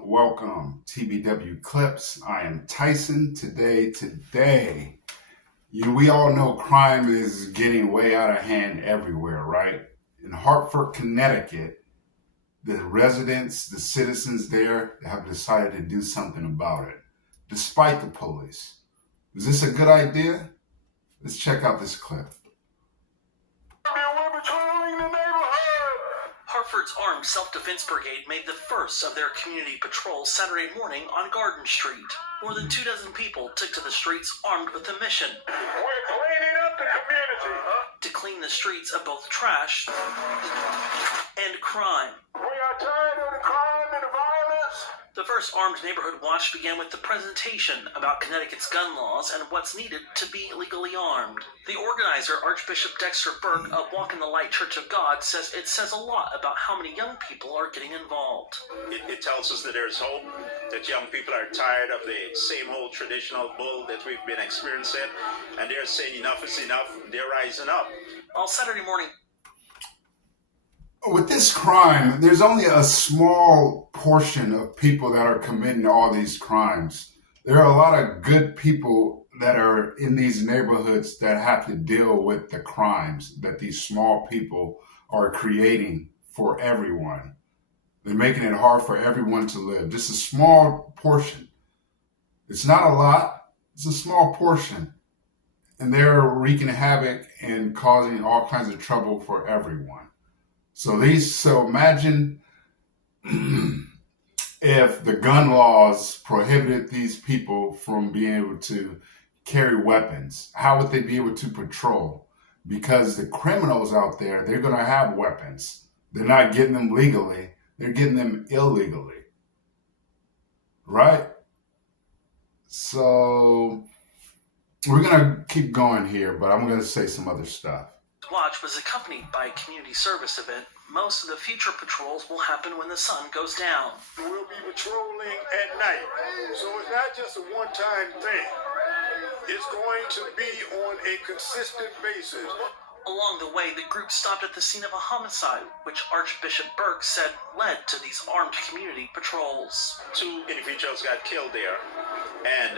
Welcome, TBW Clips. I am Tyson. Today, we all know crime is getting way out of hand everywhere, right? In Hartford, Connecticut, the residents, the citizens there have decided to do something about it, despite the police. Is this a good idea? Let's check out this clip. Hartford's Armed Self-Defense Brigade made the first of their community patrols Saturday morning on Garden Street. More than 24 people took to the streets armed with a mission. We're cleaning up the community. To clean the streets of both trash and crime. We are tired of the crime and the violence. The first Armed Neighborhood Watch began with the presentation about Connecticut's gun laws and what's needed to be legally armed. The organizer, Archbishop Dexter Burke of Walk in the Light Church of God, says it says a lot about how many young people are getting involved. It tells us that there's hope, that young people are tired of the same old traditional bull that we've been experiencing, and they're saying enough is enough. They're rising up. All Saturday morning, with this crime, there's only a small portion of people that are committing all these crimes. There are a lot of good people that are in these neighborhoods that have to deal with the crimes that these small people are creating for everyone. They're making it hard for everyone to live. Just a small portion. It's not a lot. It's a small portion. And they're wreaking havoc and causing all kinds of trouble for everyone. So imagine if the gun laws prohibited these people from being able to carry weapons. How would they be able to patrol? Because the criminals out there, they're going to have weapons. They're not getting them legally. They're getting them illegally. Right? So we're going to keep going here, but I'm going to say some other stuff. Watch was accompanied by a community service event. Most of the future patrols will happen when the sun goes down. We'll be patrolling at night. So it's not just a one-time thing. It's going to be on a consistent basis. Along the way, the group stopped at the scene of a homicide, which Archbishop Burke said led to these armed community patrols. 2 individuals got killed there, and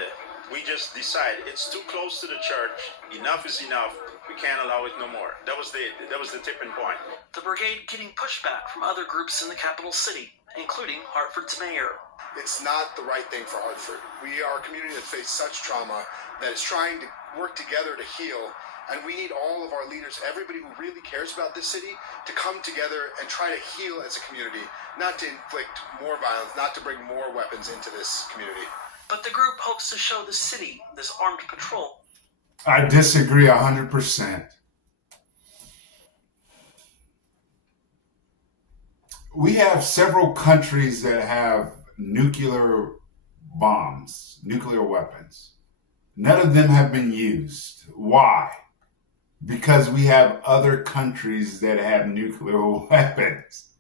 we just decided it's too close to the church. Enough is enough. We can't allow it no more. That was the tipping point. The brigade getting pushback from other groups in the capital city, including Hartford's mayor. It's not the right thing for Hartford. We are a community that faced such trauma that is trying to work together to heal, and we need all of our leaders, everybody who really cares about this city, to come together and try to heal as a community, not to inflict more violence, not to bring more weapons into this community. But the group hopes to show the city this armed patrol. I disagree 100%. We have several countries that have nuclear bombs, nuclear weapons. None of them have been used. Why? Because we have other countries that have nuclear weapons.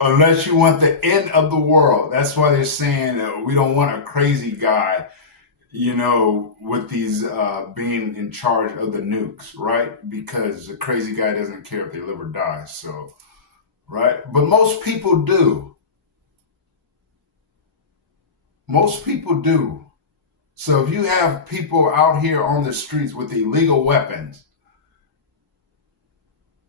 Unless you want the end of the world. That's why they're saying we don't want a crazy guy, with these being in charge of the nukes, right? Because the crazy guy doesn't care if they live or die. So, right? But most people do. Most people do. So if you have people out here on the streets with illegal weapons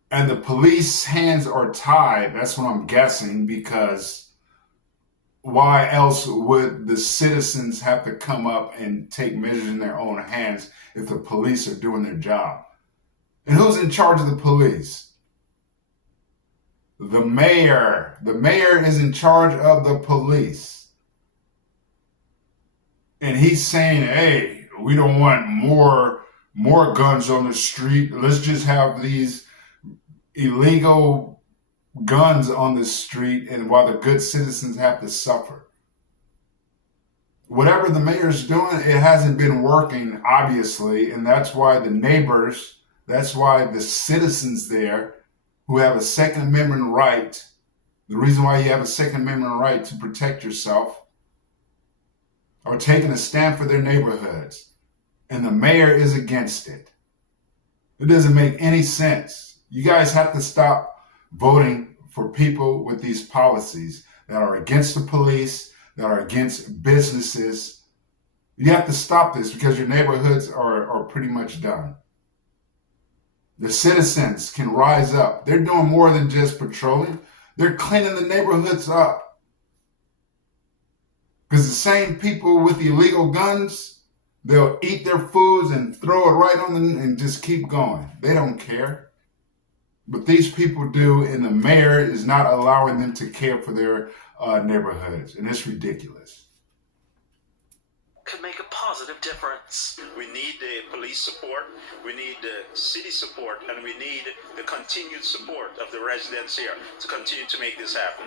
and the police hands are tied, that's what I'm guessing, because why else would the citizens have to come up and take measures in their own hands if the police are doing their job? And who's in charge of the police? The mayor. The mayor is in charge of the police. And he's saying, hey, we don't want more guns on the street. Let's just have these illegal guns on the street, and while the good citizens have to suffer. Whatever the mayor's doing, it hasn't been working, obviously, and that's why the neighbors, that's why the citizens there who have a Second Amendment right, the reason why you have a Second Amendment right to protect yourself, are taking a stand for their neighborhoods, and the mayor is against it. It doesn't make any sense. You guys have to stop voting for people with these policies that are against the police, that are against businesses. You have to stop this because your neighborhoods are pretty much done. The citizens can rise up. They're doing more than just patrolling. They're cleaning the neighborhoods up. Because the same people with the illegal guns, they'll eat their foods and throw it right on them and just keep going. They don't care. But these people do, and the mayor is not allowing them to care for their neighborhoods. And it's ridiculous. Could make a positive difference. We need the police support, we need the city support, and we need the continued support of the residents here to continue to make this happen.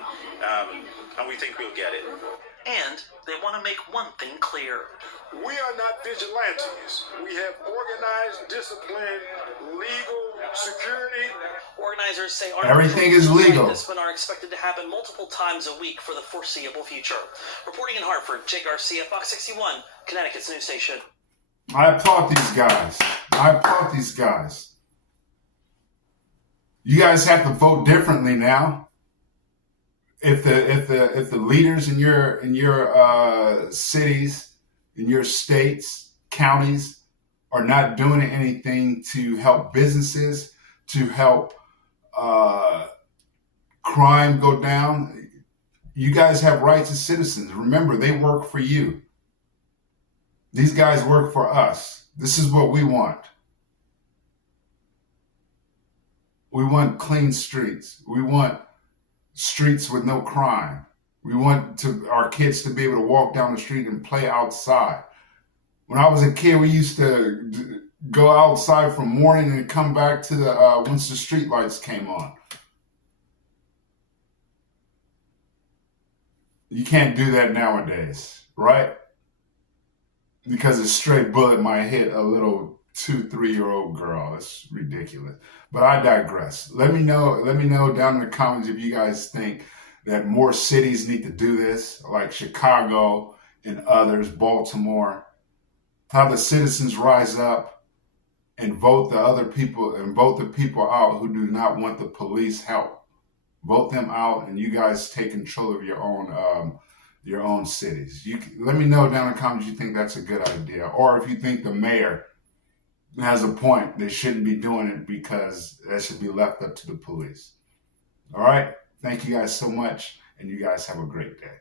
And we think we'll get it. And they want to make one thing clear. We are not vigilantes. We have organized, disciplined, legal security. Organizers say everything is legal. Discipline are expected to happen multiple times a week for the foreseeable future. Reporting in Hartford, Jake Garcia, Fox 61, Connecticut's news station. I applaud these guys. I applaud these guys. You guys have to vote differently now. If the leaders in your cities, in your states, counties are not doing anything to help businesses, to help crime go down, you guys have rights as citizens. Remember, they work for you. These guys work for us. This is what we want. We want clean streets. We want streets with no crime. We want our kids to be able to walk down the street and play outside. When I was a kid, we used to go outside from morning and come back to the once the street lights came on. You can't do that nowadays, right? Because a stray bullet might hit a little 2-3-year-old girl. It's ridiculous. But I digress. Let me know down in the comments if you guys think that more cities need to do this, like Chicago and others, Baltimore. How the citizens rise up and vote the other people and vote the people out who do not want the police help. Vote them out, and you guys take control of your own cities. Let me know down in the comments if you think that's a good idea, or if you think the mayor has a point. They shouldn't be doing it because that should be left up to the police. All right. Thank you guys so much, and you guys have a great day.